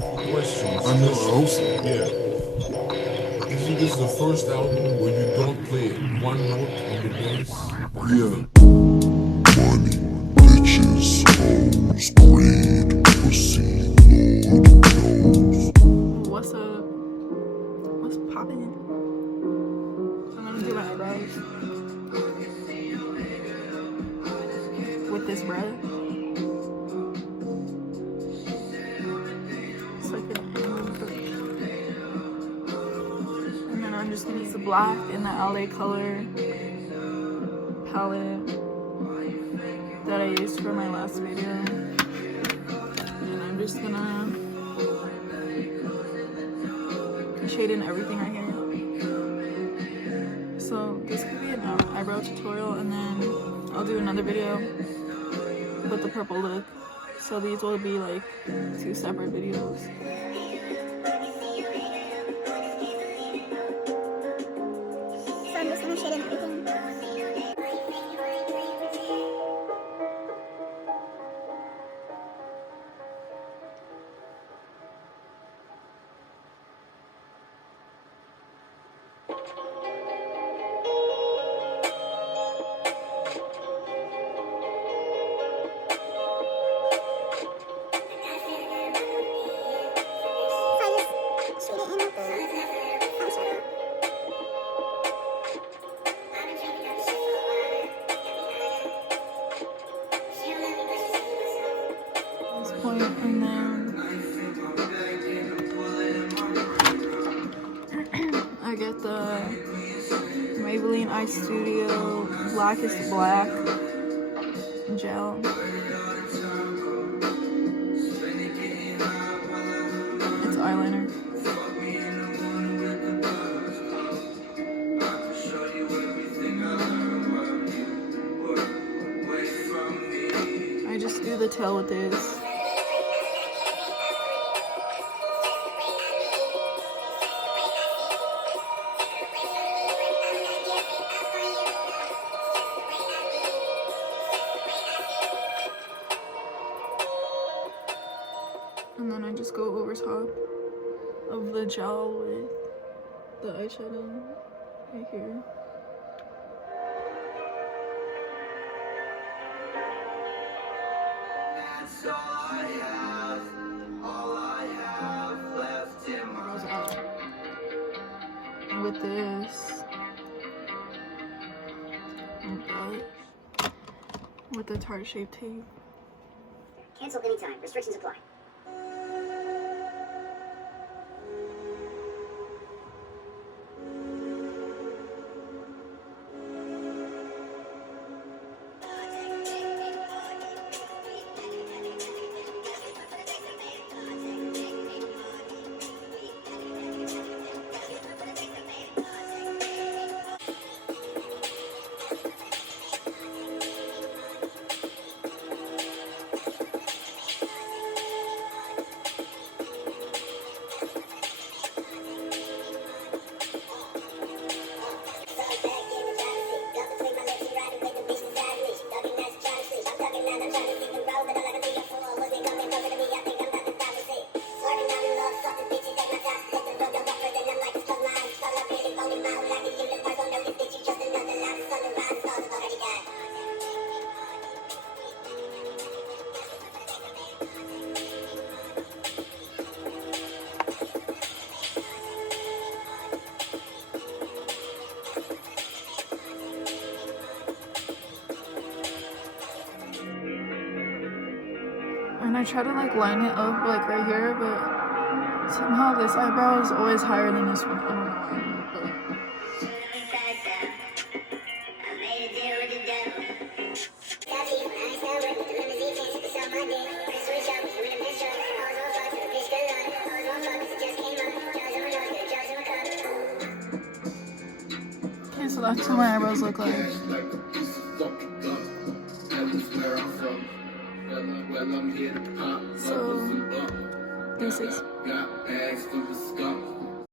questions. I know, I hope so. Yeah. You see, this is the first album where you don't play one note on the bass. Yeah. Money, bitches, hoes, greed, pussy, Lord knows. What's up? What's poppin'? I'm gonna do my eyebrows with this brush. So I can and then I'm just gonna use the black in the LA color palette that I used for my last video. And I'm just gonna shade in everything right here. So this could be an eyebrow tutorial, and then I'll do another video with the purple look. So these will be like 2 separate videos. So I'm just gonna shade in everything. Point, and then I get the Maybelline Eye Studio Blackest Black gel. It's eyeliner. I just do the tail with this. And then I just go over top of the gel with the eyeshadow right here. That's all I have left in my and with this, with the tart shape tape. Cancel anytime. Restrictions apply. And I try to like line it up like right here, but somehow this eyebrow is always higher than this one. I don't know why, but okay, so that's what my eyebrows look like. So this is